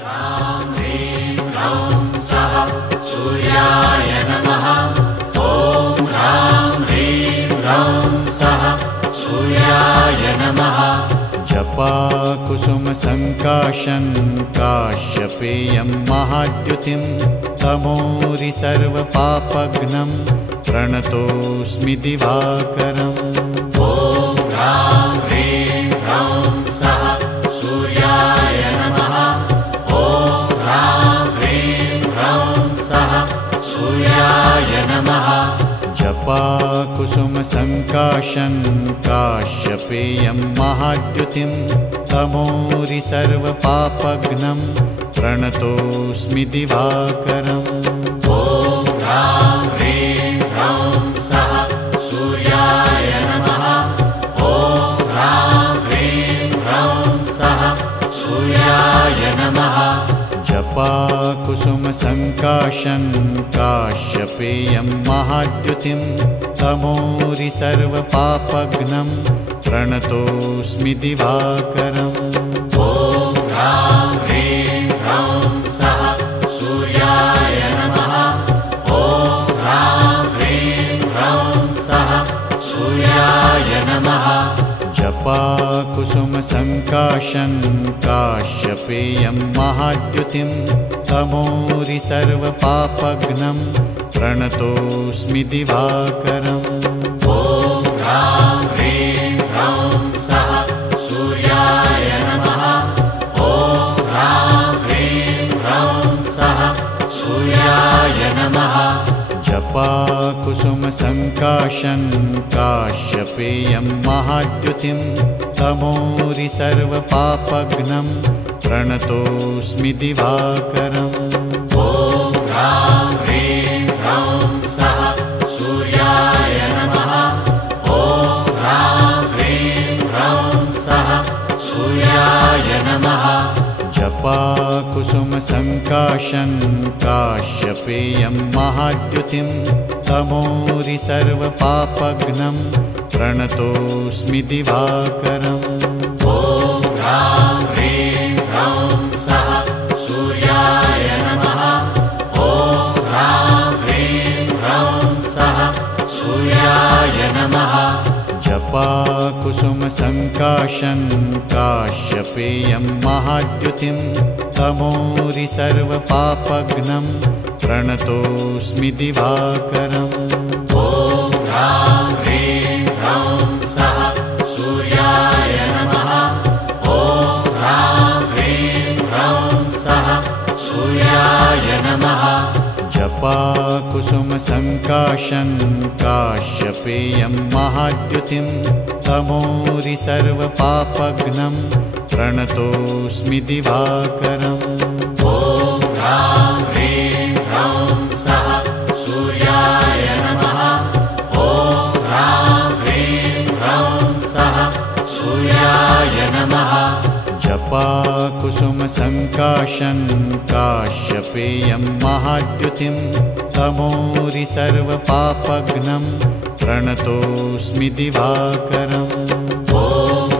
ह्रां ह्रीं ह्रौं सः सूर्याय नमः। ॐ ह्रां ह्रीं ह्रौं सः सूर्याय नमः। जपाकुसुमसङ्काशं काश्यपेयं महाद्युतिं तमोरि सर्वपापघ्नं प्रणतोऽस्मि दिवाकरम्। ॐ ह्रां ह्रीं ह्रौं सः सूर्याय नमः। ॐ ह्रां ह्रीं ह्रौं सः सूर्याय नमः। जपाकुसुमसङ्काशं काश्यपेयं महाद्युतिं तमोरि सर्वपापघ्नं प्रणतोऽस्मि दिवाकरम्। ॐ ह्रां ह्रीं ह्रौं सः सूर्याय नमः। ॐ ह्रां ह्रीं ह्रौं सः सूर्याय नमः। जपाकुसुमसङ्काशं काश्यपेयं महाद्युतिं तमोरि सर्वपापघ्नं प्रणतोऽस्मि दिवाकरम्। ॐ ह्रां ह्रीं ह्रौं सः सूर्याय नमः। ॐ ह्रां ह्रीं ह्रौं सः सूर्याय नमः। जपाकुसुमसङ्काशं काश्यपेयं महाद्युतिं तमोरि सर्वपापघ्नं प्रणतोऽस्मि दिवाकरम्। ॐ ह्रां ह्रीं ह्रौं सः सूर्याय नमः। ॐ ह्रां ह्रीं ह्रौं सः सूर्याय नमः। जपाकुसुमसङ्काशं काश्यपेयं महाद्युतिं तमोरि सर्वपापघ्नं प्रणतोऽस्मि दिवाकरम्। ॐ ह्रां ह्रीं ह्रौं सः सूर्याय नमः। ॐ ह्रां ह्रीं ह्रौं सः सूर्याय नमः। जपाकुसुमसङ्काशं काश्यपेयं महाद्युतिं तमोरि सर्वपापघ्नं प्रणतोऽस्मि दिवाकरम्। ॐ ह्रां ह्रीं ह्रौं सः सूर्याय नमः। ॐ ह्रां ह्रीं ह्रौं सः सूर्याय नमः। जपाकुसुमसङ्काशं काश्यपेयं महाद्युतिं तमोरि सर्वपापघ्नं प्रणतोऽस्मि दिवाकरम्। ॐ ह्रां ह्रीं ह्रौं सः सूर्याय नमः। ॐ ह्रां ह्रीं ह्रौं सः सूर्याय नमः। जपाकुसुमसङ्काशं काश्यपेयं महाद्युतिं तमोरि सर्वपापघ्नं प्रणतोऽस्मि दिवाकरम्। ॐ ह्रां ह्रीं ह्रौं सः सूर्याय नमः। ॐ ह्रां ह्रीं ह्रौं सः सूर्याय नमः। जपाकुसुमसङ्काशं काश्यपेयं महाद्युतिं तमोरि सर्वपापघ्नं प्रणतोऽस्मि दिवाकरम्। ॐ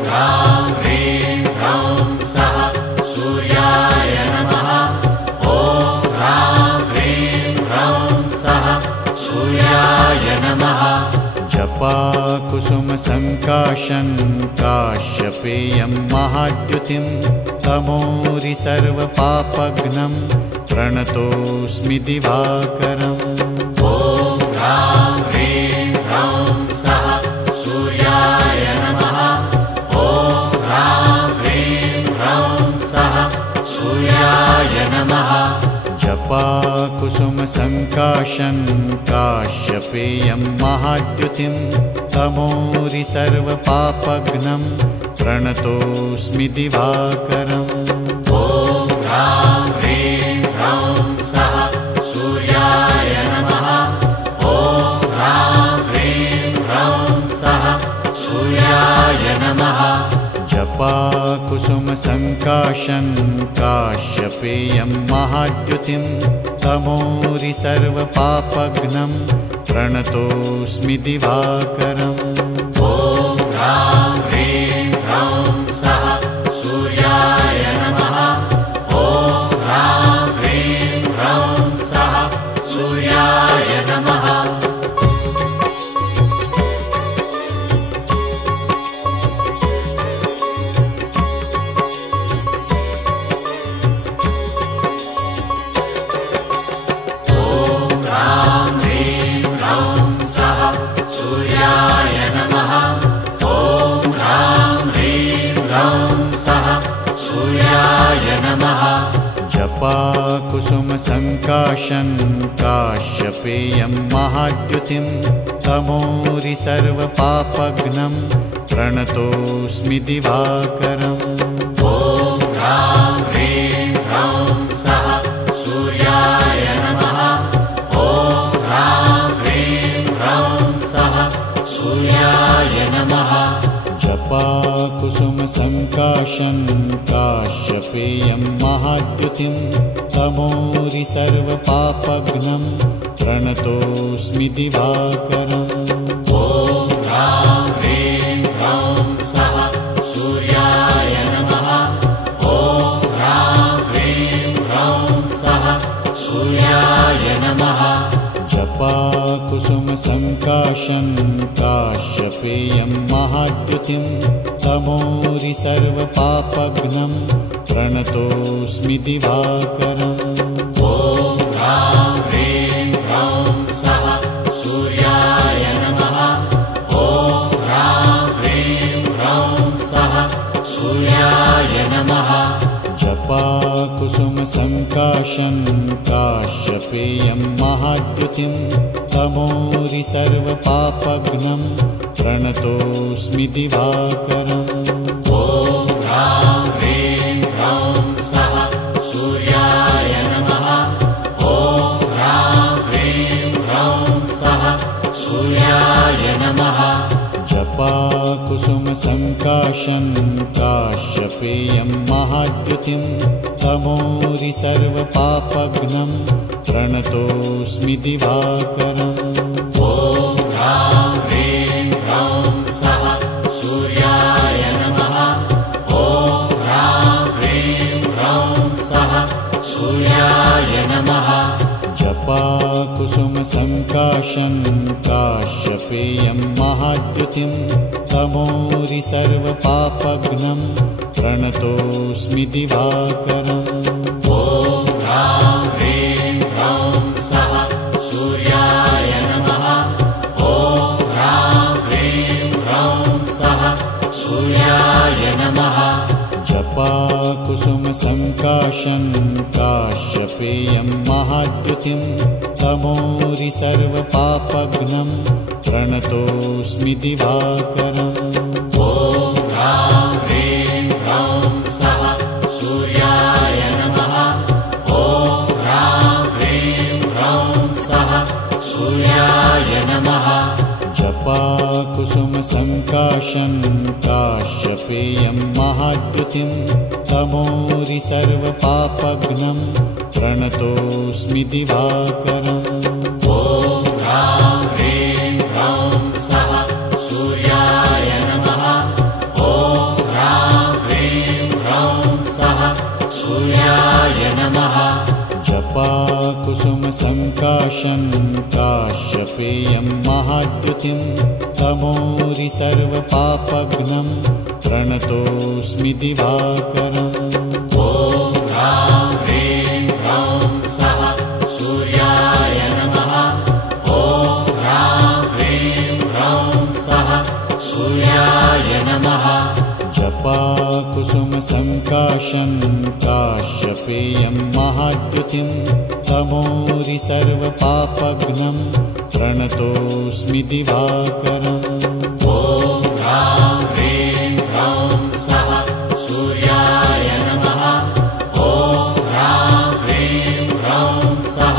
ह्रां ह्रीं ह्रौं सः सूर्याय नमः। ॐ ह्रां ह्रीं ह्रौं सः सूर्याय नमः। जपाकुसुमसङ्काशं काश्यपेयं महाद्युतिं तमोरि सर्वपापघ्नं प्रणतोऽस्मि दिवाकरम्। ॐ ह्रां ह्रीं ह्रौं सः सूर्याय नमः। ॐ ह्रां ह्रीं ह्रौं सः सूर्याय नमः। जपाकुसुमसङ्काशं काश्यपेयं महाद्युतिं तमोरि सर्वपापघ्नं प्रणतोऽस्मि दिवाकरम्। ॐ ह्रां ह्रीं ह्रौं सः सूर्याय नमः। ॐ ह्रां ह्रीं ह्रौं सः सूर्याय नमः। जपाकुसुमसङ्काशं काश्यपेयं महाद्युतिं तमोरि सर्वपापघ्नं प्रणतोऽस्मि दिवाकरम्। ॐ ह्रां ह्रीं ह्रौं सः सूर्याय नमः। ॐ सूर्याय नमः जपाकुसुमसङ्काशं काश्यपेयं महाद्युतिं तमोरि सर्वपापघ्नं प्रणतोऽस्मि दिवाकरम् ॐ ह्रां ह्रीं ह्रौं सः सूर्याय नमः ॐ ह्रां ह्रीं ह्रौं सः सूर्याय नमः जपाकुसुमसङ्काशं काश्यपेयं महाद्युतिं तमोरि सर्वपापघ्नं प्रणतोऽस्मि दिवाकरम् ॐ ह्रां ह्रीं ह्रौं सः सूर्याय नमः ॐ ह्रां ह्रीं ह्रौं सः सूर्याय नमः जपाकुसुमसङ्काशं काश्यपेयं महाद्युतिं तमोरि सर्वपापघ्नं प्रणतोऽस्मि दिवाकरम् ॐ ह्रां ह्रीं ह्रौं सः सूर्याय नमः ॐ ह्रां ह्रीं ह्रौं सः सूर्याय नमः जपाकुसुमसङ्काशं काश्यपेयं महाद्युतिं तमोरि सर्वपापघ्नं प्रणतोऽस्मि दिवाकरम् ॐ ह्रां ह्रीं ह्रौं सः सूर्याय नमः ॐ ह्रां ह्रीं ह्रौं सः सूर्याय नमः जपाकुसुमसङ्काशं काश्यपेयं महाद्युतिं तमोरि सर्वपापघ्नं प्रणतोऽस्मि दिवाकरम् ॐ ह्रां ह्रीं ह्रौं सः सूर्याय नमः ॐ ह्रां ह्रीं ह्रौं सः सूर्याय नमः जपाकुसुमसङ्काशं काश्यपेयं महाद्युतिं तमोरि सर्वपापघ्नं प्रणतोऽस्मि दिवाकरम् ॐ ह्रां ह्रीं ह्रौं सः सूर्याय नमः ॐ ह्रां ह्रीं ह्रौं सः सूर्याय नमः जपाकुसुमसङ्काशं काश्यपेयं महाद्युतिं तमोरि सर्वपापघ्नं प्रणतोऽस्मि दिवाकरम् ॐ ह्रां ह्रीं ह्रौं सः सूर्याय नमः ॐ ह्रां ह्रीं ह्रौं सः सूर्याय नमः जपाकुसुमसङ्काशं काश्यपेयं महाद्युतिं तमोरि सर्वपापघ्नं प्रणतोऽस्मि दिवाकरम् ॐ ह्रां ह्रीं ह्रौं सः सूर्याय नमः ॐ ह्रां ह्रीं ह्रौं सः सूर्याय नमः जपाकुसुमसङ्काशं काश्यपेयं महाद्युतिं तमोरि सर्वपापघ्नं प्रणतोऽस्मि दिवाकरम् ॐ ह्रां ह्रीं ह्रौं सः सूर्याय नमः ॐ ह्रां ह्रीं ह्रौं सः सूर्याय नमः जपाकुसुमसङ्काशं काश्यपेयं महाद्युतिं तमोरि सर्वपापघ्नं प्रणतोऽस्मि दिवाकरम् ॐ ह्रां ह्रीं ह्रौं सः सूर्याय नमः ॐ ह्रां ह्रीं ह्रौं सः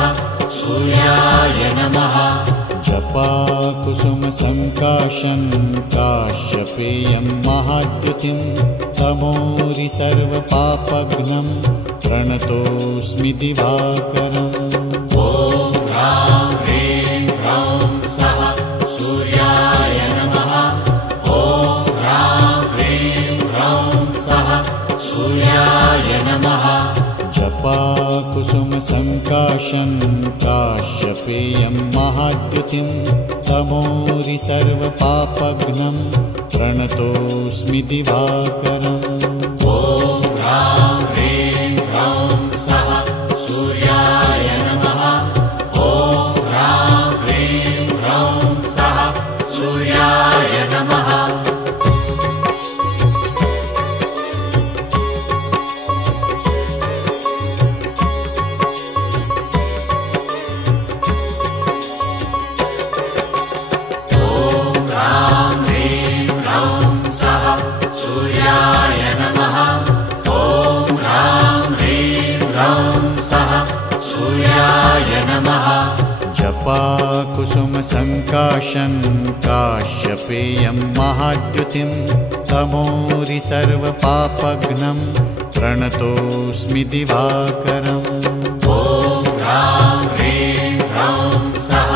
सूर्याय नमः जपाकुसुमसङ्काशं काश्यपेयं महाद्युतिं तमोरि सर्वपापघ्नं प्रणतोऽस्मि दिवाकरम् ॐ ह्रां ह्रीं ह्रौं सः सूर्याय नमः ॐ ह्रां ह्रीं ह्रौं सः सूर्याय नमः जपाकुसुमसङ्काशं काश्यपेयं महाद्युतिं तमोरि सर्वपापघ्नं प्रणतोऽस्मि दिवाकरम् ॐ ह्रां ह्रीं ह्रौं सः सूर्याय नमः ॐ ह्रां ह्रीं ह्रौं सः सूर्याय नमः जपाकुसुमसङ्काशं काश्यपेयं महाद्युतिं तमोरि सर्वपापघ्नं प्रणतोऽस्मि दिवाकरम् ॐ ह्रां ह्रीं ह्रौं सः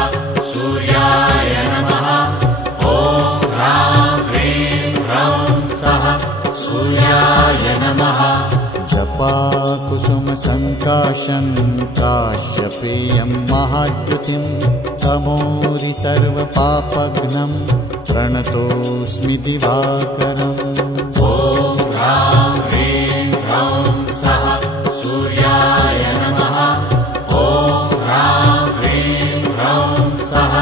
सूर्याय नमः। ॐ ह्रां ह्रीं ह्रौं सः सूर्याय नमः। जपाकुसुमसङ्काशं काश्यपेयं महाद्युतिं तमोरि सर्वपापघ्नं प्रणतोऽस्मि दिवाकरम् ॐ ह्रां ह्रीं ह्रौं सः सूर्याय नमः। ॐ ह्रां ह्रीं ह्रौं सः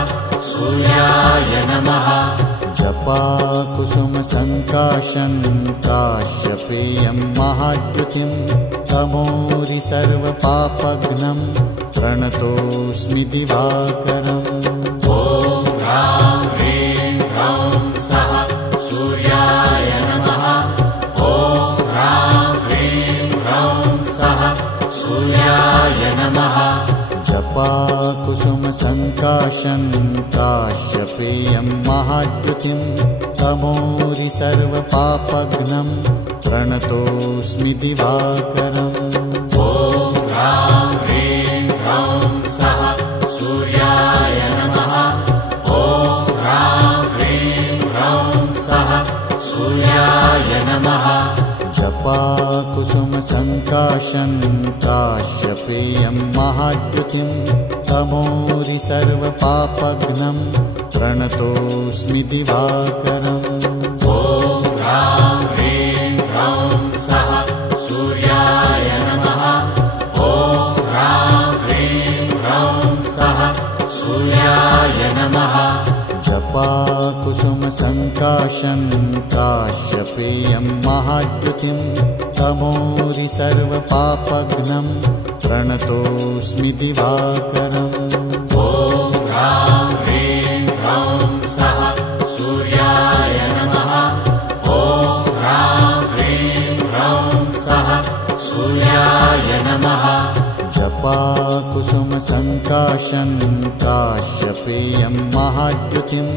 सूर्याय नमः। जपाकुसुमसङ्काशं काश्यपेयं महाद्युतिं तमोरि सर्वपापघ्नं प्रणतोऽस्मि दिवाकरम् ॐ ह्रां ह्रीं ह्रौं सः सूर्याय नमः। ॐ ह्रां ह्रीं ह्रौं सः सूर्याय नमः। जपाकुसुमसङ्काशं काश्यपेयं महाद्युतिं तमोरि सर्वपापघ्नं प्रणतोऽस्मि दिवाकरम् ॐ ह्रां ह्रीं ह्रौं सः सूर्याय नमः। ॐ ह्रां ह्रीं ह्रौं सः सूर्याय नमः। जपाकुसुमसङ्काशं काश्यपेयं महाद्युतिं तमोरि सर्वपापघ्नं प्रणतोऽस्मि दिवाकरम् ॐ ह्रां ह्रीं ह्रौं सः सूर्याय नमः। ॐ ह्रां ह्रीं ह्रौं सः सूर्याय नमः। जपाकुसुमसङ्काशं काश्यपेयं महाद्युतिं तमोरि सर्वपापघ्नं प्रणतोऽस्मि दिवाकरम् ॐ ह्रां ह्रीं ह्रौं सः सूर्याय नमः। ॐ ह्रां ह्रीं ह्रौं सः सूर्याय नमः। जपाकुसुमसङ्काशं काश्यपेयं महाद्युतिं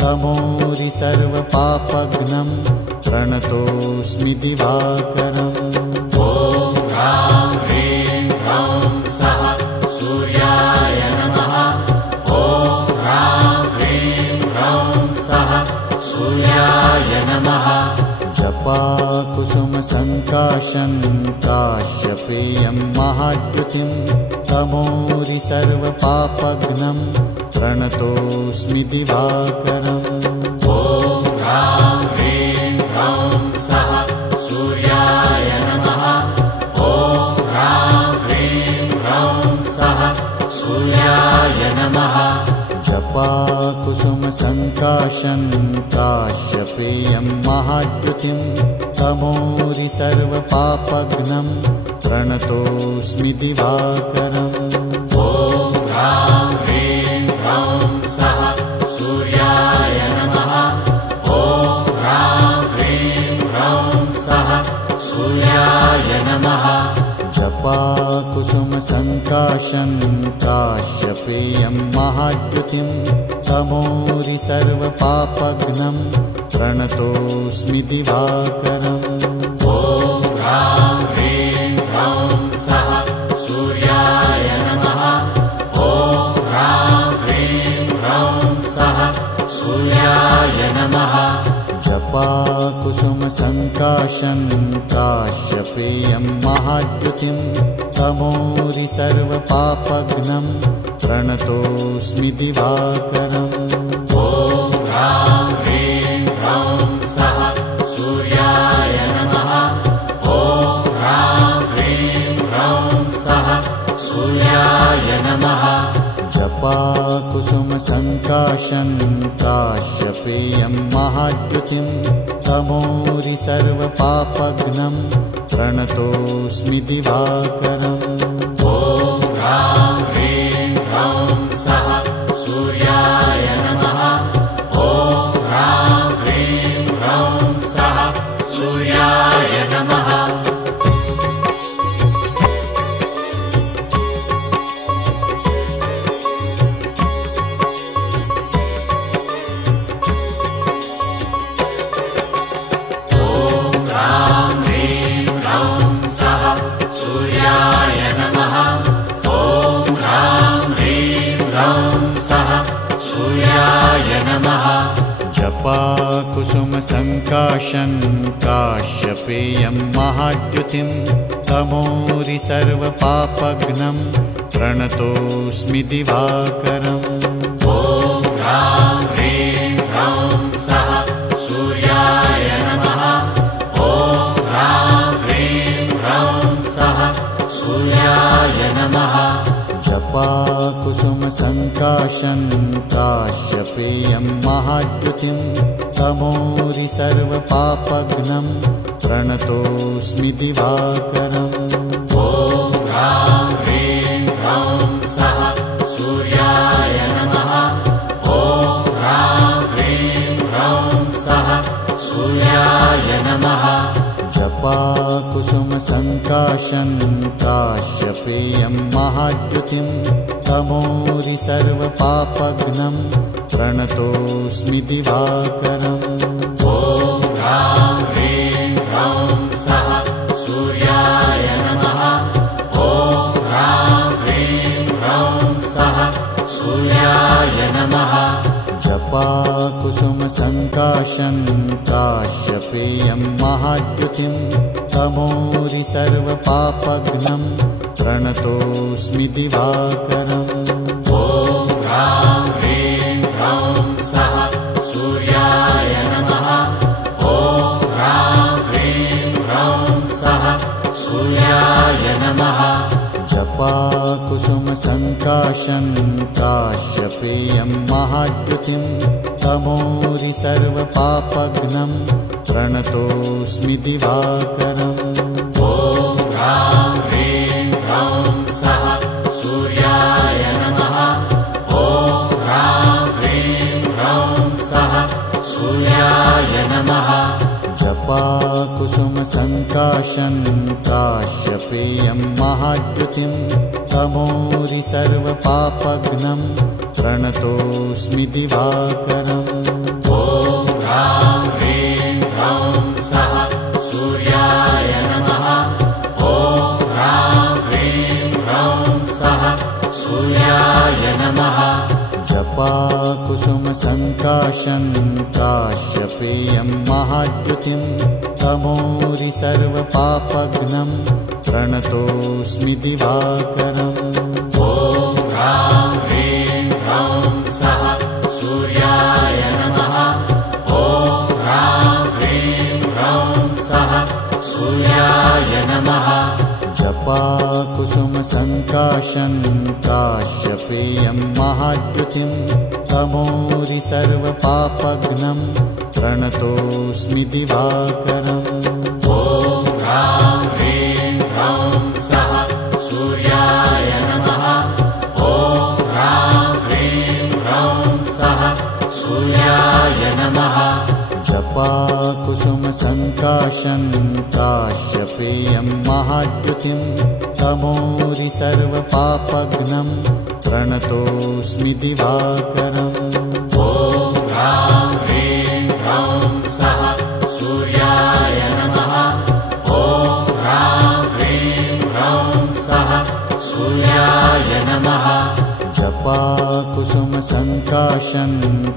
तमोरि सर्वपापघ्नं प्रणतोऽस्मि दिवाकरम् ॐ ह्रां ह्रीं ह्रौं सः सूर्याय नमः। ॐ ह्रां ह्रीं ह्रौं सः सूर्याय नमः। जपाकुसुमसङ्काशं काश्यपेयं महाद्युतिं तमोरि सर्वपापघ्नं प्रणतोऽस्मि दिवाकरम् ॐ ह्रां ह्रीं ह्रौं सः सूर्याय नमः। ॐ ह्रां ह्रीं ह्रौं सः सूर्याय नमः। जपाकुसुमसङ्काशं काश्यपेयं महाद्युतिं तमोरि सर्वपापघ्नं प्रणतोऽस्मि दिवाकरम् ॐ ह्रां ह्रीं ह्रौं सः सूर्याय नमः। ॐ ह्रां ह्रीं ह्रौं सः सूर्याय नमः। जपाकुसुमसङ्काशं काश्यपेयं महाद्युतिं तमोरि सर्वपापघ्नं प्रणतोऽस्मि दिवाकरम् ॐ ह्रां ह्रीं ह्रौं सः सूर्याय नमः। ॐ ह्रां ह्रीं ह्रौं सः सूर्याय नमः। जपाकुसुमसङ्काशं काश्यपेयं महाद्युतिं तमोरि सर्वपापघ्नं प्रणतोऽस्मि दिवाकरम् ॐ ह्रां ह्रीं ह्रौं सः सूर्याय नमः। ॐ ह्रां ह्रीं ह्रौं सः सूर्याय नमः। जपाकुसुमसङ्काशं काश्यपेयं महाद्युतिं तमोरि सर्वपापघ्नं प्रणतोऽस्मि दिवाकरम् ॐ ह्रां ह्रीं ह्रौं सः सूर्याय नमः। ॐ ह्रां ह्रीं ह्रौं सः सूर्याय नमः। जपाकुसुमसङ्काशं काश्यपेयं महाद्युतिं तमोरि सर्वपापघ्नं प्रणतोऽस्मि दिवाकरम्। ॐ ह्रां ह्रीं ह्रौं सः सूर्याय नमः। ॐ ह्रां ह्रीं ह्रौं सः सूर्याय नमः। जपाकुसुमसङ्काशं काश्यपेयं महाद्युतिं तमोरि सर्वपापघ्नं प्रणतोऽस्मि दिवाकरम्। ॐ ह्रां ह्रीं ह्रौं सः सूर्याय नमः। ॐ ह्रां ह्रीं ह्रौं सः सूर्याय नमः। जपाकुसुमसङ्काशं काश्यपेयं महाद्युतिं तमोरि सर्वपापघ्नं प्रणतोऽस्मि दिवाकरम्। ॐ ह्रां ह्रीं ह्रौं सः सूर्याय नमः। ॐ ह्रां ह्रीं ह्रौं सः सूर्याय नमः। जपाकुसुमसङ्काशं काश्यपेयं महाद्युतिं तमोरि सर्वपापघ्नं प्रणतोऽस्मि दिवाकरम्। ॐ ह्रां ह्रीं ह्रौं सः सूर्याय नमः। ॐ ह्रां ह्रीं ह्रौं सः सूर्याय नमः। जपाकुसुमसङ्काशं काश्यपेयं महाद्युतिं तमोरि सर्वपापघ्नं प्रणतोऽस्मि दिवाकरम्। ॐ ह्रां ह्रीं ह्रौं सः सूर्याय नमः। ॐ ह्रां ह्रीं ह्रौं सः सूर्याय नमः। जपाकुसुमसङ्काशं काश्यपेयं महाद्युतिं तमोरि सर्वपापघ्नं प्रणतोऽस्मि दिवाकरम्। ॐ ह्रां ह्रीं ह्रौं सः सूर्याय नमः। ॐ ह्रां ह्रीं ह्रौं सः सूर्याय नमः। जपाकुसुमसङ्काशं काश्यपेयं महाद्युतिं तमोरि सर्वपापघ्नं प्रणतोऽस्मि दिवाकरम्। ॐ ह्रां ह्रीं ह्रौं सः सूर्याय नमः। ॐ ह्रां ह्रीं ह्रौं सः सूर्याय नमः। जपाकुसुमसङ्काशं काश्यपेयं महाद्युतिं तमोरि सर्वपापघ्नं प्रणतोऽस्मि दिवाकरम्। ॐ ह्रां ह्रीं ह्रौं सः सूर्याय नमः। ॐ ह्रां ह्रीं ह्रौं सः सूर्याय नमः। जपाकुसुमसङ्काशं काश्यपेयं महाद्युतिं तमोरि सर्वपापघ्नं प्रणतोऽस्मि दिवाकरम्। ॐ ह्रां ह्रीं ह्रौं सः सूर्याय नमः। ॐ ह्रां ह्रीं ह्रौं सः सूर्याय नमः। जपाकुसुमसङ्काशं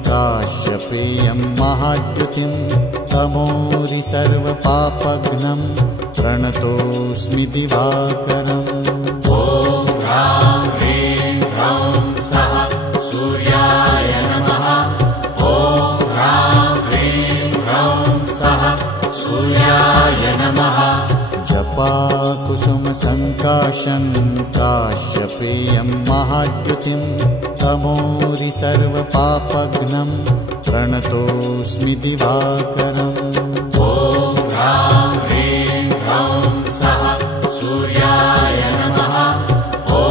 काश्यपेयं महाद्युतिं तमोरि सर्वपापघ्नं प्रणतोऽस्मि दिवाकरम्। ॐ ह्रां ह्रीं ह्रौं सः सूर्याय नमः। ॐ ह्रां ह्रीं ह्रौं सः सूर्याय नमः। जपाकुसुमसङ्काशं काश्यपेयं महाद्युतिं तमोरि सर्वपापघ्नं प्रणतोऽस्मि दिवाकरम्। ॐ ह्रां ह्रीं ह्रौं सः सूर्याय नमः। ॐ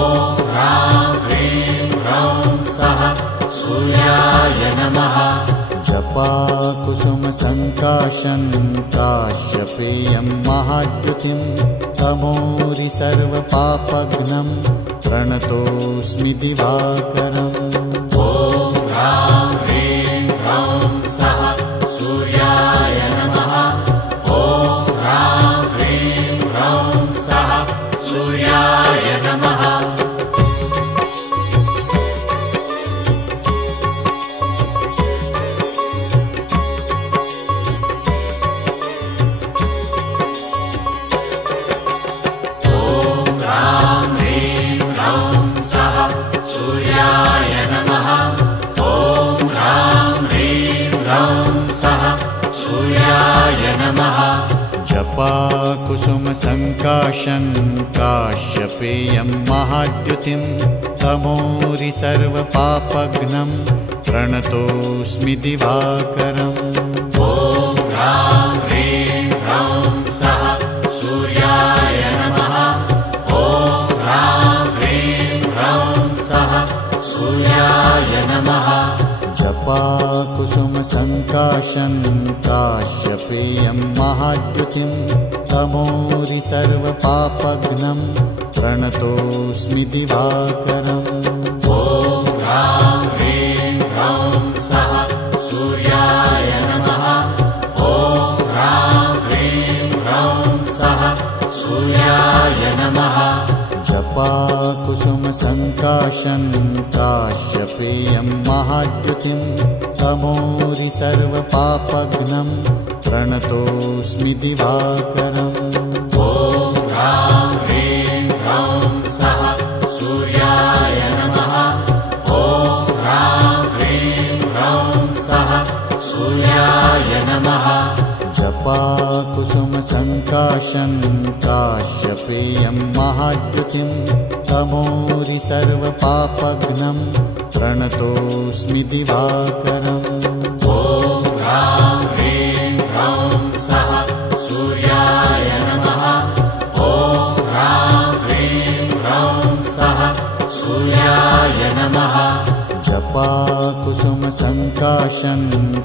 ह्रां ह्रीं ह्रौं सः सूर्याय नमः। जपाकुसुमसङ्काशं काश्यपेयं महाद्युतिं तमोरि सर्वपापघ्नं प्रणतोऽस्मि दिवाकरम्। ॐ ह्रां ह्रीं ह्रौं सः सूर्याय नमः। ॐ ह्रां ह्रीं ह्रौं सः सूर्याय नमः। जपाकुसुमसङ्काशं काश्यपेयं महाद्युतिं तमोरि सर्वपापघ्नं प्रणतोऽस्मि दिवाकरम्। ॐ ह्रां ह्रीं ह्रौं सः सूर्याय नमः। ॐ ह्रां ह्रीं ह्रौं सः सूर्याय नमः। जपाकुसुमसङ्काशं काश्यपेयं महाद्युतिं तमोरि सर्वपापघ्नं प्रणतोऽस्मि दिवाकरम्। ॐ ह्रां ह्रीं ह्रौं सः सूर्याय नमः। ॐ ह्रां ह्रीं ह्रौं सः सूर्याय नमः। जपाकुसुमसङ्काशं काश्यपेयं महाद्युतिं तमोरि सर्वपापघ्नं प्रणतोऽस्मि दिवाकरम्। ॐ ह्रां ह्रीं ह्रौं सः सूर्याय नमः। ॐ ह्रां ह्रीं ह्रौं सः सूर्याय नमः। जपाकुसुमसङ्काशं काश्यपेयं महाद्युतिं तमोरि सर्वपापघ्नं प्रणतोऽस्मि दिवाकरम्। ॐ ह्रां ह्रीं ह्रौं सः सूर्याय नमः। ॐ ह्रां ह्रीं ह्रौं सः सूर्याय नमः। जपाकुसुमसङ्काशं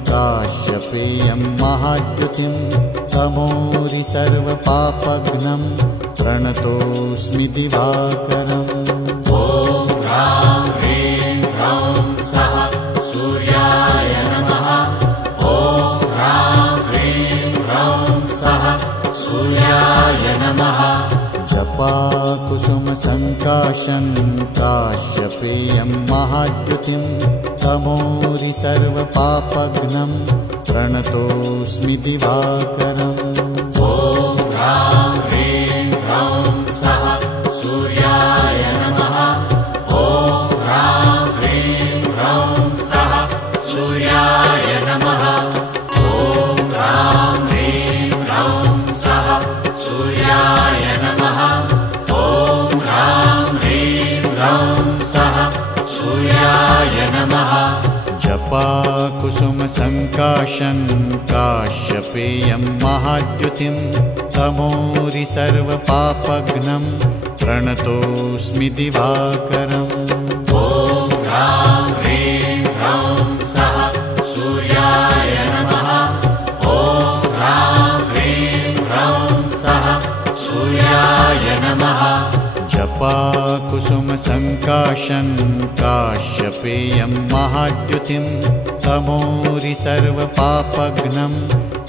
काश्यपेयं महाद्युतिं तमोरि सर्वपापघ्नं प्रणतोऽस्मि दिवाकरम्। ॐ ह्रां ह्रीं ह्रौं सः सूर्याय नमः। ॐ ह्रां ह्रीं ह्रौं सः सूर्याय नमः। जपाकुसुमसङ्काशं काश्यपेयं महाद्युतिं तमोरि सर्वपापघ्नं प्रणतोऽस्मि दिवाकरम्। ॐ ह्रां ह्रीं ह्रौं सः सूर्याय नमः। ॐ ह्रां ह्रीं ह्रौं सः सूर्याय नमः। ॐ ह्रां ह्रीं ह्रौं सः सूर्याय नमः। ॐ ह्रां ह्रीं ह्रौं सः सूर्याय नमः। जपाकुसुमसङ्काशं काश्यपेयं महाद्युतिं तमोरि सर्वपापघ्नं प्रणतोऽस्मि दिवाकरम्। ॐ ह्रां ह्रीं ह्रौं सः सूर्याय नमः। ॐ ह्रां ह्रीं ह्रौं सः सूर्याय नमः। जपाकुसुमसङ्काशं काश्यपेयं महाद्युतिं तमोरि सर्वपापघ्नं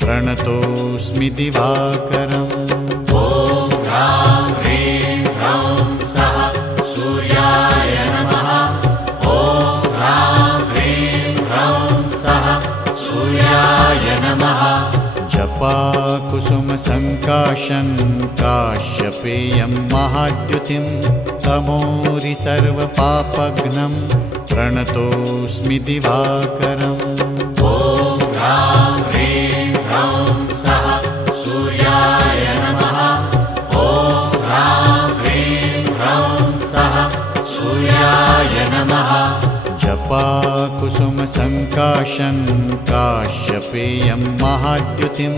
प्रणतोऽस्मि दिवाकरम्। ॐ ह्रां ह्रीं ह्रौं सः सूर्याय नमः। ॐ ह्रां ह्रीं ह्रौं सः सूर्याय नमः। जपाकुसुमसङ्काशं काश्यपेयं महाद्युतिं तमोरि सर्वपापघ्नं प्रणतोऽस्मि दिवाकरम्। ॐ ह्रां ह्रीं ह्रौं सः सूर्याय नमः। ॐ ह्रां ह्रीं ह्रौं सः सूर्याय नमः। जपाकुसुमसङ्काशं काश्यपेयं महाद्युतिं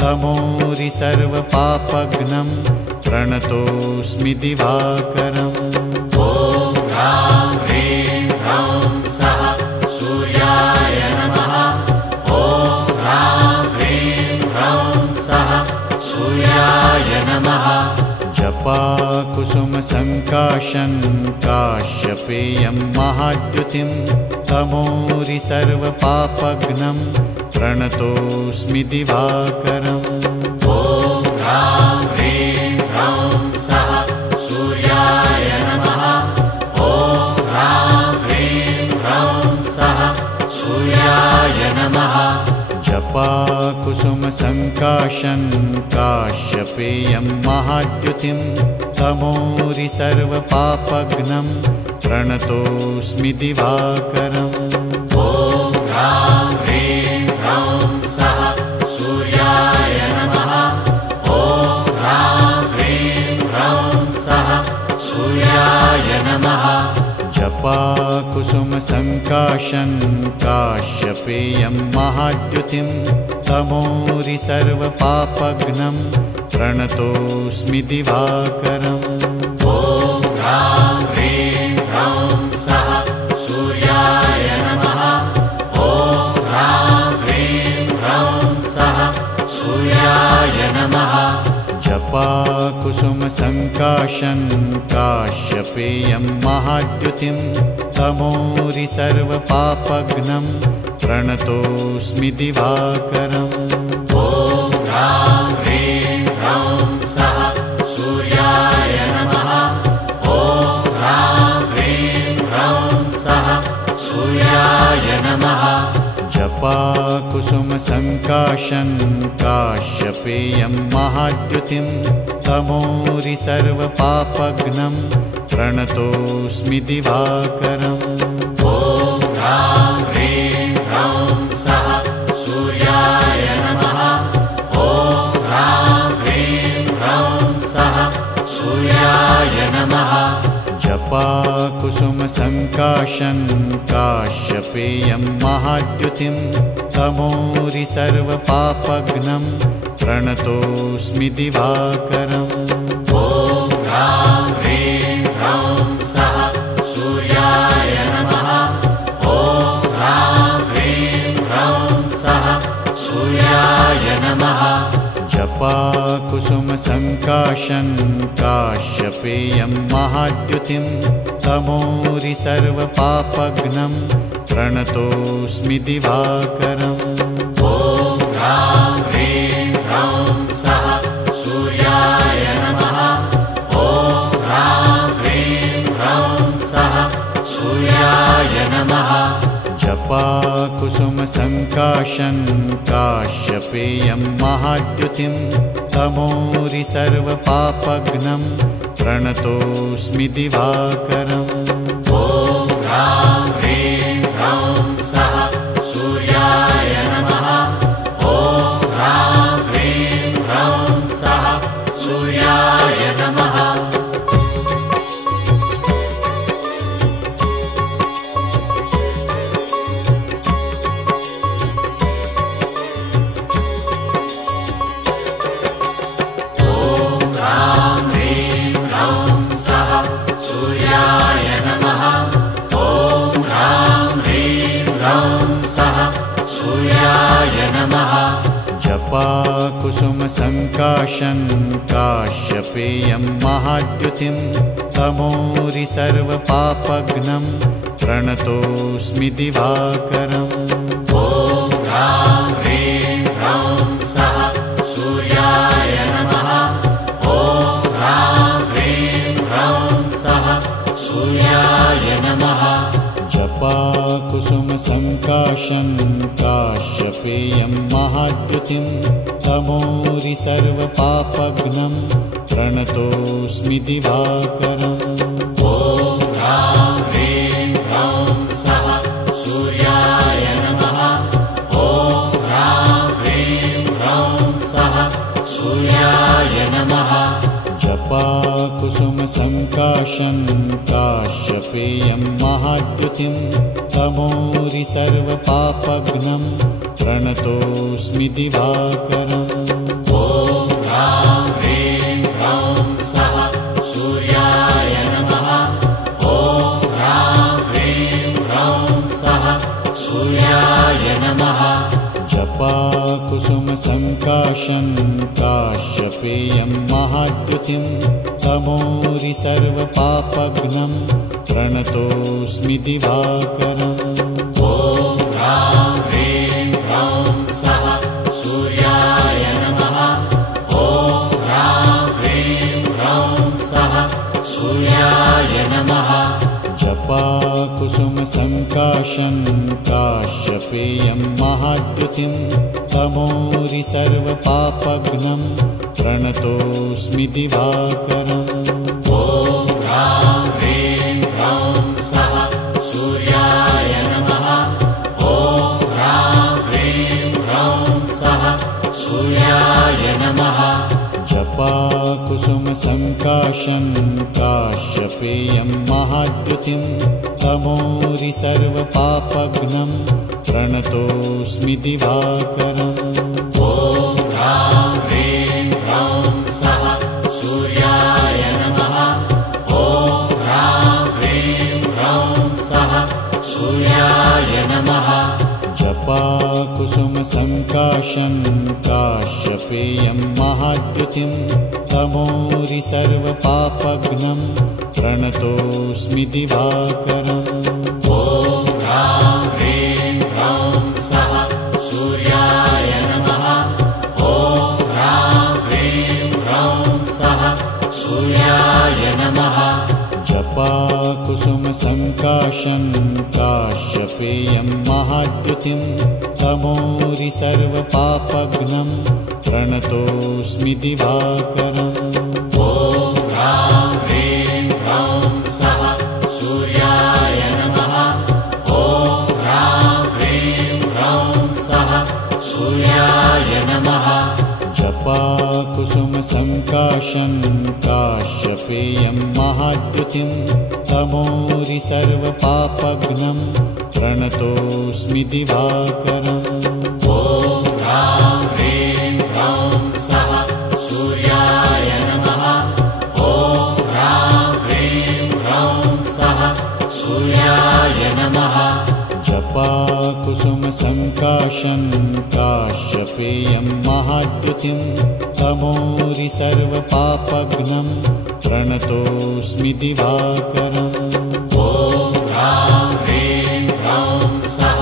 तमोरि सर्वपापघ्नं प्रणतोऽस्मि दिवाकरम्। ॐ ह्रां ह्रीं ह्रौं सः सूर्याय नमः। ॐ ह्रां ह्रीं ह्रौं सः सूर्याय नमः। जपाकुसुमसङ्काशं काश्यपेयं महाद्युतिं तमोरि सर्वपापघ्नं प्रणतोऽस्मि दिवाकरम्। ॐ ह्रां ह्रीं ह्रौं सः सूर्याय नमः। ॐ ह्रां ह्रीं ह्रौं सः सूर्याय नमः। जपाकुसुमसङ्काशं काश्यपेयं महाद्युतिं तमोरि सर्वपापघ्नं प्रणतोऽस्मि दिवाकरम्। ॐ ह्रां ह्रीं ह्रौं सः सूर्याय नमः। ॐ जपाकुसुमसङ्काशं काश्यपेयं महाद्युतिं तमोरि सर्वपापघ्नं प्रणतोऽस्मि दिवाकरम्। ॐ ह्रां ह्रीं ह्रौं सः सूर्याय नमः। ॐ ह्रां ह्रीं ह्रौं सः सूर्याय नमः। जपाकुसुमसङ्काशं काश्यपेयं महाद्युतिं तमोरि सर्वपापघ्नं प्रणतोऽस्मि दिवाकरम्। ॐ ह्रां ह्रीं ह्रौं सः सूर्याय नमः। ॐ ह्रां ह्रीं ह्रौं सः सूर्याय नमः। जपाकुसुमसङ्काशं काश्यपेयं महाद्युतिं तमोरि सर्वपापघ्नं प्रणतोऽस्मि दिवाकरम्। ॐ ह्रां ह्रीं ह्रौं सः सूर्याय नमः। ॐ ह्रां ह्रीं ह्रौं सः सूर्याय नमः। जपाकुसुमसङ्काशं काश्यपेयं महाद्युतिं तमोरि सर्वपापघ्नं प्रणतोऽस्मि दिवाकरम्। ॐ ह्रां ह्रीं ह्रौं सः सूर्याय नमः। ॐ ह्रां ह्रीं ह्रौं सः सूर्याय नमः। जपाकुसुमसङ्काशं काश्यपेयं महाद्युतिं तमोरि सर्वपापघ्नं प्रणतोऽस्मि दिवाकरम्। ॐ ह्रां ह्रीं ह्रौं सः सूर्याय नमः। ॐ ह्रां ह्रीं ह्रौं सः सूर्याय नमः। जपाकुसुमसङ्काशं काश्यपेयं महाद्युतिं तमोरि सर्वपापघ्नं प्रणतोऽस्मि दिवाकरम्। ॐ ह्रां ह्रीं ह्रौं सः सूर्याय नमः। ॐ ह्रां ह्रीं ह्रौं सः सूर्याय नमः। जपाकुसुमसङ्काशं काश्यपेयं महाद्युतिं तमोरि सर्वपापघ्नं प्रणतोऽस्मि दिवाकरम्। ॐ ह्रां ह्रीं ह्रौं सः सूर्याय नमः। ॐ ह्रां ह्रीं ह्रौं सः सूर्याय नमः। जपाकुसुमसङ्काशं काश्यपेयं महाद्युतिं तमोरि सर्वपापघ्नं प्रणतोऽस्मि दिवाकरम्। ॐ ह्रां ह्रीं ह्रौं सः सूर्याय नमः। ॐ ह्रां ह्रीं ह्रौं सः सूर्याय नमः। जपाकुसुमसङ्काशं काश्यपेयं महाद्युतिं तमोरि सर्वपापघ्नं प्रणतोऽस्मि दिवाकरम्। ॐ ह्रां ह्रीं ह्रौं सः सूर्याय नमः। ॐ ह्रां ह्रीं ह्रौं सः सूर्याय नमः। जपाकुसुमसङ्काशं काश्यपेयं महाद्युतिं तमोरि सर्वपापघ्नं प्रणतोऽस्मि दिवाकरम्। ॐ ह्रां ह्रीं ह्रौं सः सूर्याय नमः। ॐ ह्रां ह्रीं ह्रौं सः सूर्याय नमः। जपाकुसुमसङ्काशं काश्यपेयं महाद्युतिं तमोरि सर्वपापघ्नं प्रणतोऽस्मि दिवाकरम्। ॐ ह्रां ह्रीं ह्रौं सः सूर्याय नमः। ॐ ह्रां ह्रीं ह्रौं सः सूर्याय नमः। जपाकुसुमसङ्काशं काश्यपेयं काश्यपेयं महाद्युतिं तमोरि सर्वपापघ्नं प्रणतोऽस्मि दिवाकरम् ॐ ह्रां ह्रीं ह्रौं सः सूर्याय नमः। ॐ ह्रां ह्रीं ह्रौं सः सूर्याय नमः। जपाकुसुमसङ्काशं काश्यपेयं महाद्युतिं तमोरि सर्वपापघ्नं प्रणतोऽस्मि दिवाकरम् ॐ ह्रां ह्रीं ह्रौं सः सूर्याय नमः। ॐ ह्रां ह्रीं ह्रौं सः सूर्याय नमः। जपाकुसुमसङ्काशं काश्यपेयं महाद्युतिं तमोरि सर्वपापघ्नं प्रणतोऽस्मि दिवाकरम् ॐ ह्रां ह्रीं ह्रौं सः सूर्याय नमः। ॐ ह्रां ह्रीं ह्रौं सः सूर्याय नमः। जपाकुसुमसङ्काशं काश्यपेयं महाद्युतिं तमोरि सर्वपापघ्नं प्रणतोऽस्मि दिवाकरम् ॐ ह्रां ह्रीं ह्रौं सः सूर्याय नमः। ॐ ह्रां ह्रीं ह्रौं सः सूर्याय नमः। जपाकुसुमसङ्काशं काश्यपेयं महाद्युतिं तमोरि सर्वपापघ्नं प्रणतोऽस्मि दिवाकरम् ॐ ह्रां ह्रीं ह्रौं सः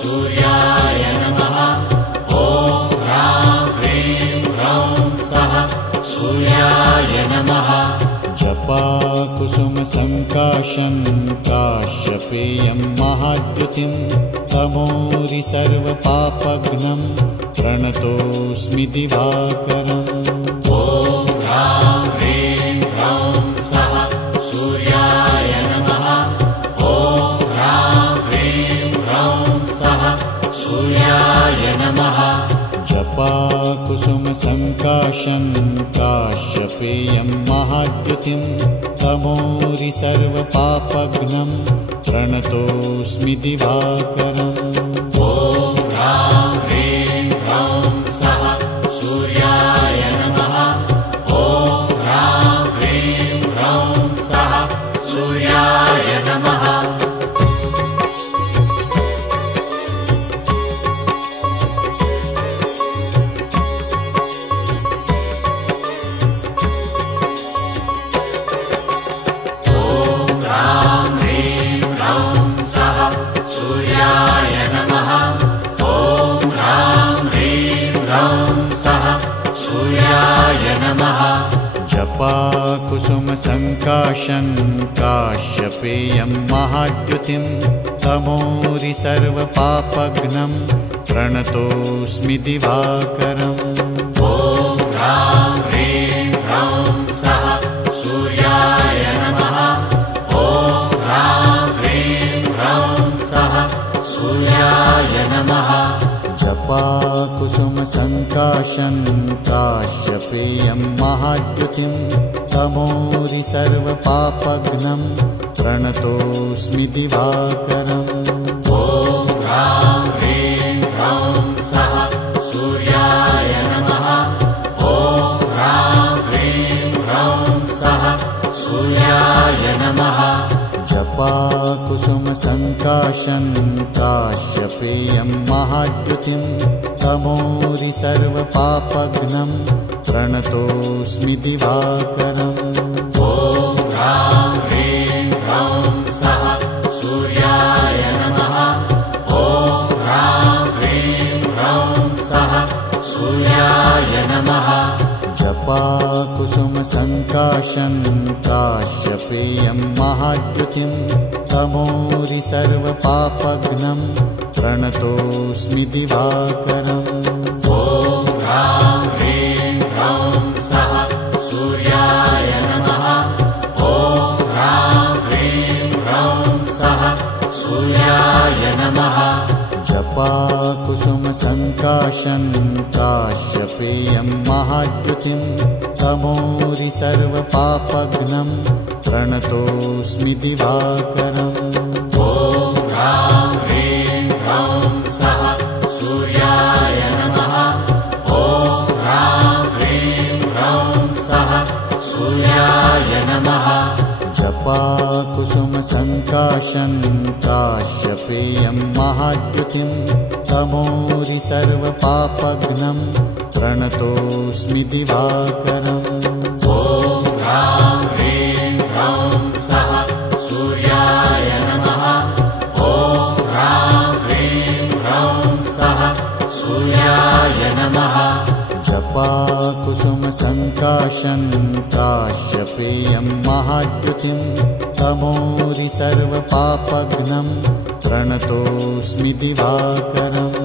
सूर्याय नमः। ॐ ह्रां ह्रीं ह्रौं सः सूर्याय नमः। जपाकुसुमसङ्काशं काश्यपेयं महाद्युतिं तमोरि सर्वपापघ्नं प्रणतोऽस्मि दिवाकरम् ॐ ह्रां ह्रीं ह्रौं सः सूर्याय नमः। ॐ ह्रां ह्रीं ह्रौं सः सूर्याय नमः। जपाकुसुमसङ्काशं काश्यपेयं महाद्युतिं तमोरि सर्वपापघ्नं प्रणतोऽस्मि दिवाकरम् ॐ ह्रां ह्रीं ह्रौं सः सूर्याय नमः। ॐ ह्रां ह्रीं ह्रौं सः सूर्याय नमः। सूर्याय नमः। ॐ ह्रां ह्रीं ह्रौं सः सूर्याय नमः। जपाकुसुमसङ्काशं काश्यपेयं महाद्युतिं तमोरि सर्वपापघ्नं प्रणतोऽस्मि दिवाकरम् ॐ ह्रां ह्रीं ह्रौं सः सूर्याय नमः। ॐ ह्रां ह्रीं ह्रौं सः सूर्याय नमः। जपाकुसुमसङ्काशं काश्यपेयं महाद्युतिं तमोरि सर्वपापघ्नं प्रणतोऽस्मि दिवाकरम् ॐ ह्रां ह्रीं ह्रौं सः सूर्याय नमः। ॐ ह्रां ह्रीं ह्रौं सः सूर्याय नमः। जपाकुसुमसङ्काशं काश्यपेयं महाद्युतिं तमोरि सर्वपापघ्नं प्रणतोऽस्मि दिवाकरम् ॐ ह्रां ह्रीं ह्रौं सः सूर्याय नमः। ॐ ह्रां ह्रीं ह्रौं सः सूर्याय नमः। जपाकुसुमसङ्काशं काश्यपेयं महाद्युतिं तमोरि सर्वपापघ्नं प्रणतोऽस्मि दिवाकरम् ॐ ह्रां ह्रीं ह्रौं सः सूर्याय नमः। ॐ ह्रां ह्रीं ह्रौं सः सूर्याय नमः। जपाकुसुमसङ्काशं काश्यपेयं महाद्युतिं तमोरि सर्वपापघ्नं प्रणतोऽस्मि दिवाकरम्। ॐ ह्रां ह्रीं ह्रौं सः सूर्याय नमः। ॐ ह्रां ह्रीं ह्रौं सः सूर्याय नमः। जपाकुसुमसङ्काशं काश्यपेयं महाद्युतिं तमोरि सर्वपापघ्नं प्रणतोऽस्मि दिवाकरम्। ॐ ह्रां ह्रीं ह्रौं सः सूर्याय नमः। ॐ ह्रां ह्रीं ह्रौं सः सूर्याय नमः। जपाकुसुमसङ्काशं काश्यपेयं महाद्युतिं तमोरि सर्वपापघ्नं प्रणतोऽस्मि दिवाकरम्।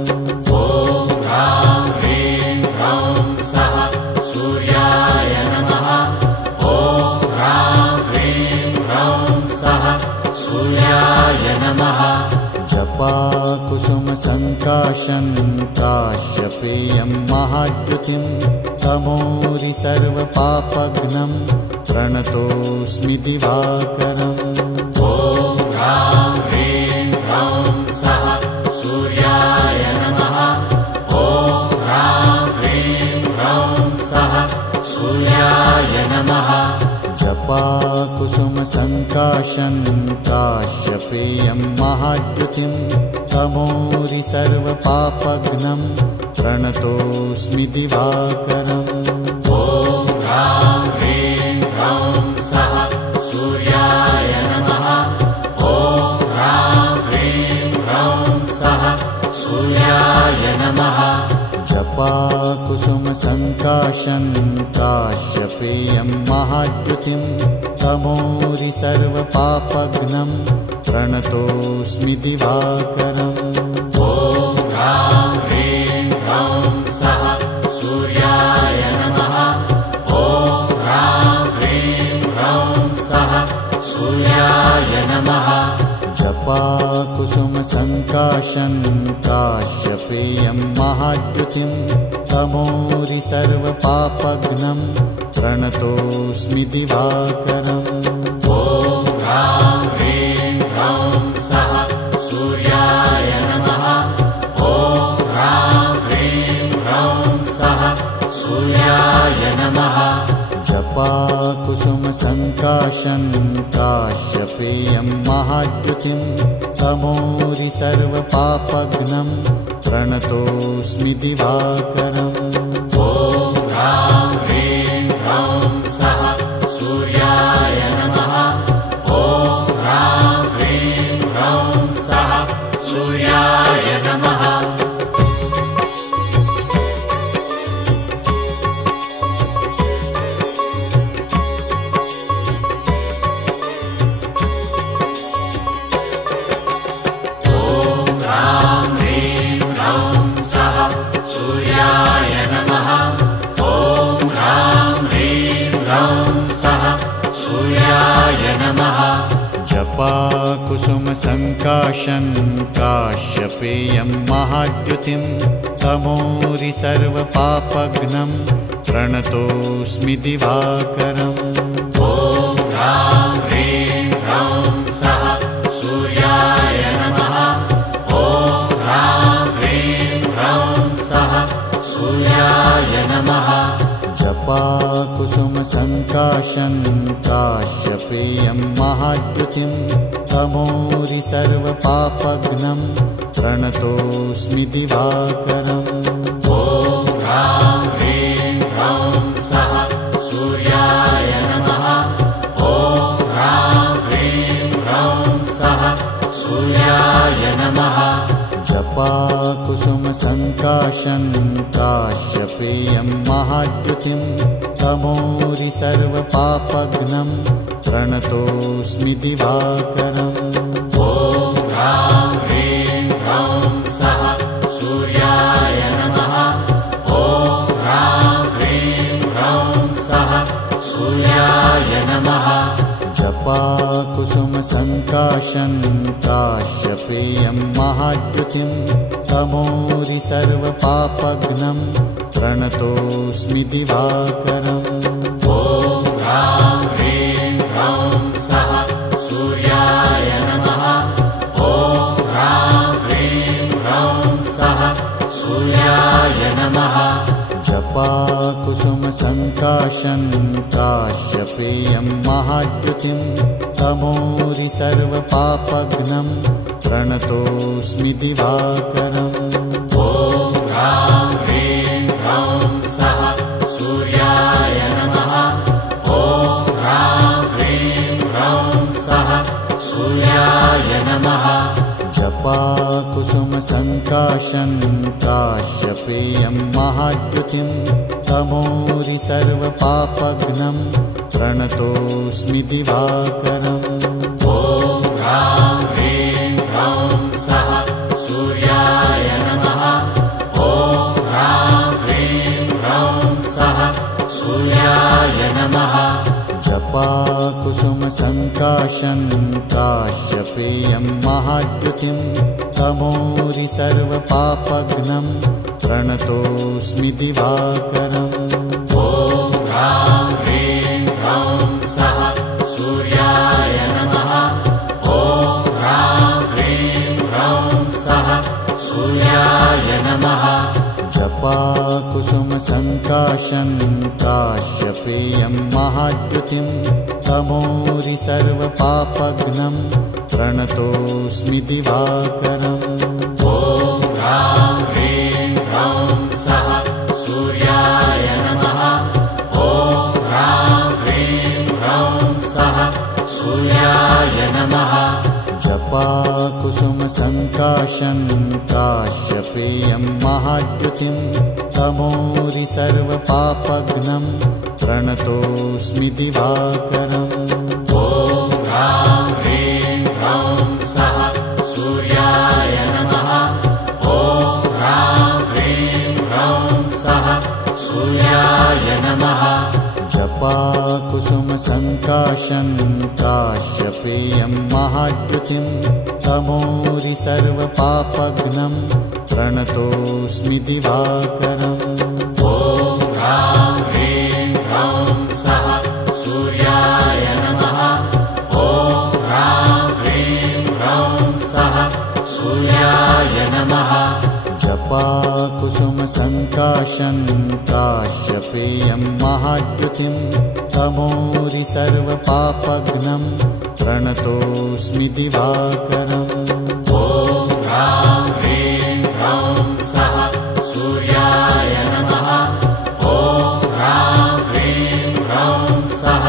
ॐ ह्रां ह्रीं ह्रौं सः सूर्याय नमः। ॐ ह्रां ह्रीं ह्रौं सः सूर्याय नमः। जपाकुसुमसङ्काशं काश्यपेयं महाद्युतिं तमोरि सर्वपापघ्नं प्रणतोऽस्मि दिवाकरम्। ॐ ह्रां ह्रीं ह्रौं सः सूर्याय नमः। ॐ ह्रां ह्रीं ह्रौं सः सूर्याय नमः। जपाकुसुमसङ्काशं काश्यपेयं महाद्युतिं तमोरि सर्वपापघ्नं प्रणतोऽस्मि दिवाकरम्। ॐ ह्रां ह्रीं ह्रौं सः सूर्याय नमः। ॐ ह्रां ह्रीं ह्रौं सः सूर्याय नमः। जपाकुसुमसङ्काशं काश्यपेयं महाद्युतिं तमोरि सर्वपापघ्नं प्रणतोऽस्मि दिवाकरम्। ॐ ह्रां ह्रीं ह्रौं सः सूर्याय नमः। ॐ ह्रां ह्रीं ह्रौं सः सूर्याय नमः। जपाकुसुमसङ्काशं काश्यपेयं महाद्युतिं तमोरि सर्वपापघ्नं प्रणतोऽस्मि दिवाकरम्। ॐ ह्रां ह्रीं ह्रौं सः सूर्याय नमः। ॐ ह्रां ह्रीं ह्रौं सः सूर्याय नमः। जपाकुसुमसङ्काशं काश्यपेयं महाद्युतिं तमोरि सर्वपापघ्नं प्रणतोऽस्मि दिवाकरम्। ॐ ह्रां ह्रीं ह्रौं सः सूर्याय नमः। ॐ ह्रां ह्रीं ह्रौं सः सूर्याय नमः। सूर्याय नमः। ॐ ह्रां ह्रीं ह्रौं सः सूर्याय नमः। जपाकुसुमसङ्काशं काश्यपेयं महाद्युतिं तमोरि सर्वपापघ्नं प्रणतोऽस्मि दिवाकरम्। ॐ ह्रां ह्रीं ह्रौं सः सूर्याय नमः। ॐ ह्रां ह्रीं ह्रौं सः सूर्याय नमः। जपाकुसुमसङ्काशं काश्यपेयं महाद्युतिं तमोरि सर्वपापघ्नं प्रणतोऽस्मि दिवाकरम्। ॐ ह्रां ह्रीं ह्रौं सः सूर्याय नमः। ॐ ह्रां ह्रीं ह्रौं सः सूर्याय नमः। जपाकुसुमसङ्काशं काश्यपेयं महाद्युतिं तमोरि सर्वपापघ्नं प्रणतोऽस्मि दिवाकरम्। ॐ ह्रां ह्रीं ह्रौं सः सूर्याय नमः। ॐ ह्रां ह्रीं ह्रौं सः सूर्याय नमः। जपाकुसुमसङ्काशं काश्यपेयं महाद्युतिं तमोरि सर्वपापघ्नं प्रणतोऽस्मि दिवाकरम्। संकाशं काश्यपेयं महाद्युतिं तमोरि सर्वपापघ्नं प्रणतोऽस्मि दिवाकरम् ॐ ह्रां ह्रीं ह्रौं सः सूर्याय नमः। ॐ ह्रां ह्रीं ह्रौं सः सूर्याय नमः। जपाकुसुमसङ्काशं काश्यपेयं महाद्युतिं तमोरि सर्वपापघ्नं प्रणतोऽस्मि दिवाकरम् ॐ ह्रां ह्रीं ह्रौं सः सूर्याय नमः। ॐ ह्रां ह्रीं ह्रौं सः सूर्याय नमः। जपाकुसुमसङ्काशं काश्यपेयं महाद्युतिं तमोरि सर्वपापघ्नं प्रणतोऽस्मि दिवाकरम् ॐ ह्रां ह्रीं ह्रौं सः सूर्याय नमः। ॐ ह्रां ह्रीं ह्रौं सः सूर्याय नमः। जपाकुसुमसङ्काशं काश्यपेयं महाद्युतिं तमोरि सर्वपापघ्नं प्रणतोऽस्मि दिवाकरम् ॐ ह्रां ह्रीं ह्रौं सः सूर्याय नमः। ॐ ह्रां ह्रीं ह्रौं सः सूर्याय नमः। जपाकुसुमसङ्काशं काश्यपेयं महाद्युतिं तमोरि सर्वपापघ्नं प्रणतोऽस्मि दिवाकरम् ॐ ह्रां ह्रीं ह्रौं सः सूर्याय नमः। ॐ ह्रां ह्रीं ह्रौं सः सूर्याय नमः। जपाकुसुमसङ्काशं काश्यपेयं महाद्युतिं तमोरि सर्वपापघ्नं प्रणतोऽस्मि दिवाकरम् ॐ ह्रां ह्रीं ह्रौं सः सूर्याय नमः। ॐ ह्रां ह्रीं ह्रौं सः सूर्याय नमः। जपाकुसुमसङ्काशं काश्यपेयं महाद्युतिं तमोरि सर्वपापघ्नं प्रणतोऽस्मि दिवाकरम् ॐ ह्रां ह्रीं ह्रौं सः सूर्याय नमः। ॐ ह्रां ह्रीं ह्रौं सः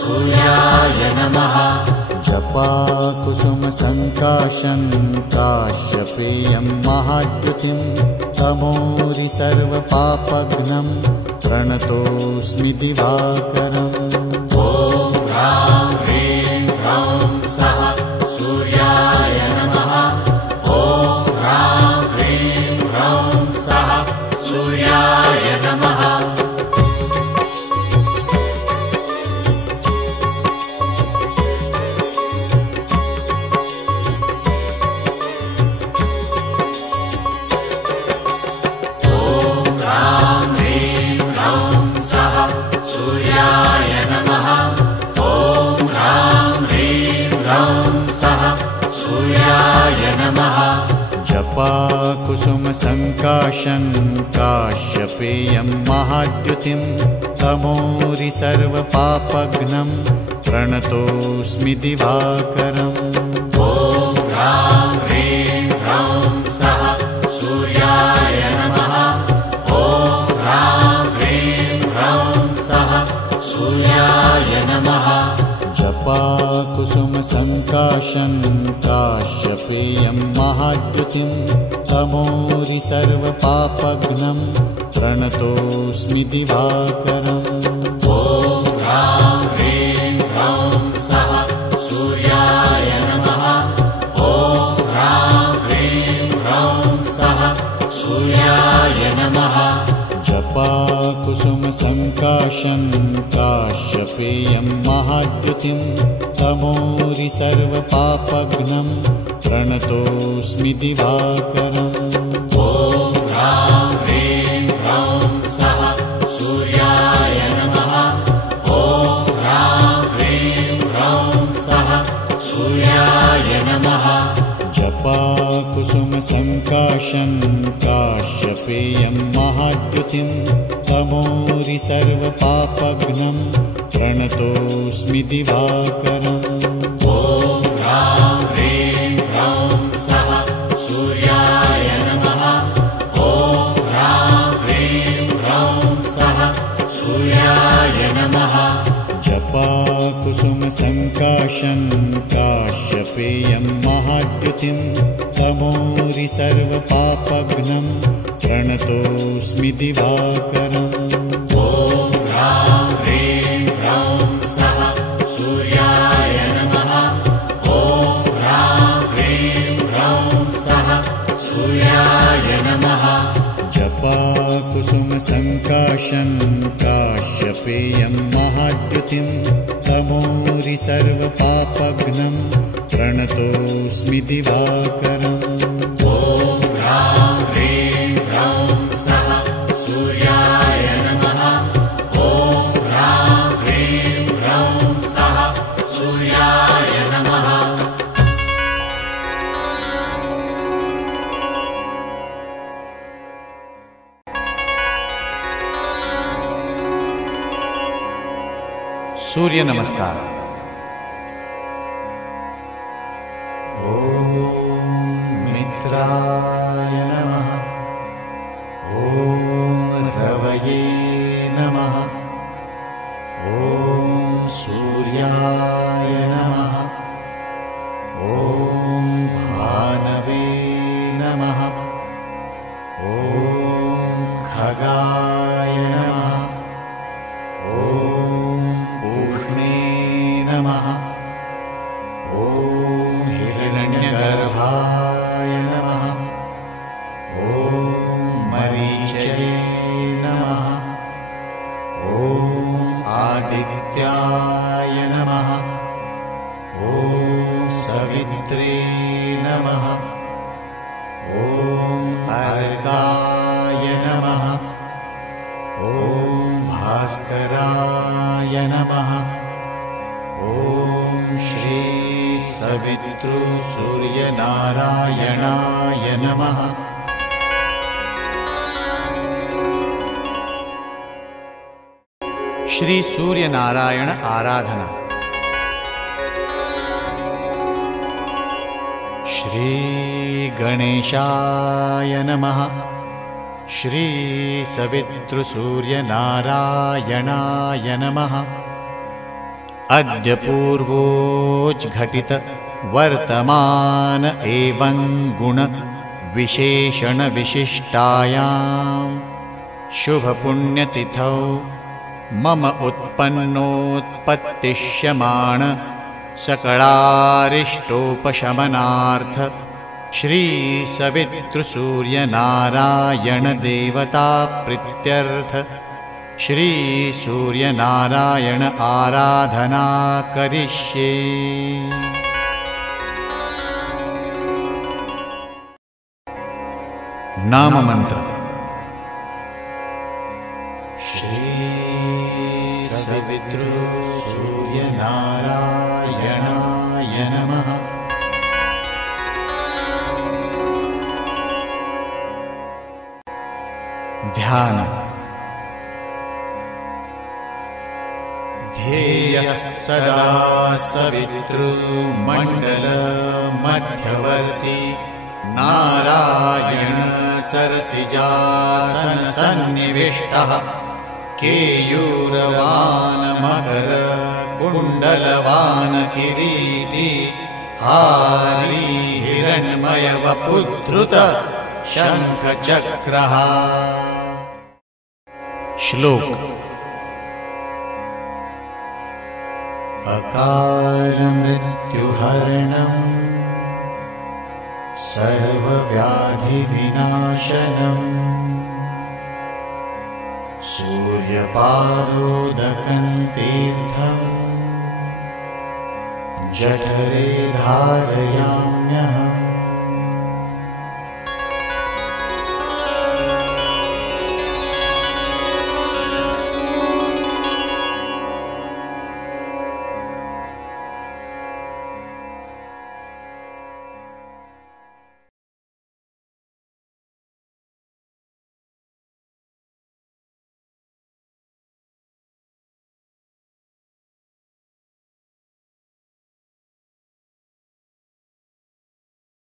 सूर्याय नमः। जपाकुसुमसङ्काशं काश्यपेयं महाद्युतिं तमोरि सर्वपापघ्नं प्रणतोऽस्मि दिवाकरम् ॐ ह्रां ह्रीं ह्रौं सः सूर्याय नमः। ॐ ह्रां ह्रीं ह्रौं सः सूर्याय नमः। जपाकुसुमसङ्काशं काश्यपेयं महाद्युतिं तमोरि सर्वपापघ्नं प्रणतोऽस्मि दिवाकरम् ॐ ह्रां ह्रीं ह्रौं सः सूर्याय नमः। ॐ ह्रां ह्रीं ह्रौं सः सूर्याय नमः। जपाकुसुमसङ्काशं काश्यपेयं महाद्युतिं तमोरि सर्वपापघ्नं प्रणतोऽस्मि दिवाकरम् ॐ ह्रां ह्रीं ह्रौं सः सूर्याय नमः। ॐ ह्रां ह्रीं ह्रौं सः सूर्याय नमः। जपाकुसुमसङ्काशं काश्यपेयं महाद्युतिं तमोरि सर्वपापघ्नं प्रणतोऽस्मि दिवाकरम् ॐ ह्रां ह्रीं ह्रौं सः सूर्याय नमः। ॐ ह्रां ह्रीं ह्रौं सः सूर्याय नमः। जपाकुसुमसङ्काशं काश्यपेयं महाद्युतिं तमोरि सर्वपापघ्नं प्रणतोऽस्मि दिवाकरम्। ॐ ह्रां ह्रीं ह्रौं सः सूर्याय नमः। ॐ ह्रां ह्रीं ह्रौं सः सूर्याय नमः। जपाकुसुमसङ्काशं काश्यपेयं महाद्युतिं तमोरि सर्वपापघ्नं प्रणतोऽस्मि दिवाकरम्। ॐ ह्रां ह्रीं ह्रौं सः सूर्याय नमः। ॐ ह्रां ह्रीं ह्रौं सः सूर्याय नमः। जपाकुसुमसङ्काशं काश्यपेयं महाद्युतिं तमोरि सर्वपापघ्नं प्रणतोऽस्मि दिवाकरम्। ॐ ह्रां ह्रीं ह्रौं सः सूर्याय नमः। ॐ ह्रां ह्रीं ह्रौं सः सूर्याय नमः। सूर्य नमस्कार। ॐ मित्राय नमः। ॐ रवये नमः। ॐ सूर्याय नमः। ॐ भानवे नमः। ॐ खगाय नमः। ॐ नमः। ॐ हिरण्यगर्भाय नमः। ॐ मरीचये नमः। ॐ आदित्याय नमः। ॐ सवित्रे नमः। ॐ अर्गाय नमः। ॐ भास्कराय नमः। ॐ श्री सवितृ सूर्यनारायणाय नमः। श्री सूर्यनारायण आराधना। श्री गणेशाय नमः। श्री सवितृ सूर्यनारायणाय नमः। अद्य पूर्वोज्घटित वर्तमान एवं गुण विशेषण विशिष्टायां शुभपुण्यतिथौ मम उत्पन्नोत्पत्तिष्यमाण सकलारिष्टोपशमनार्थ श्री सवितृसूर्यनारायण देवता प्रीत्यर्थ श्री सूर्यनारायण आराधना करिष्ये। नाम मंत्र। श्री सवितृ सूर्यनारायणाय नमः। ध्यान। ध्येयः सदा सवितृमण्डल मध्यवर्ती नारायण सरसिजासन सन्निविष्टः केयूरवान मकर कुण्डलवान किरीटी हारी हिरण्मय वपुद्धृत शङ्खचक्रः। श्लोक। अकालमृत्युहरणम् सर्वव्याधिविनाशनम् सूर्यपादोदकं तीर्थम् जठरे धारयाम्यहम्।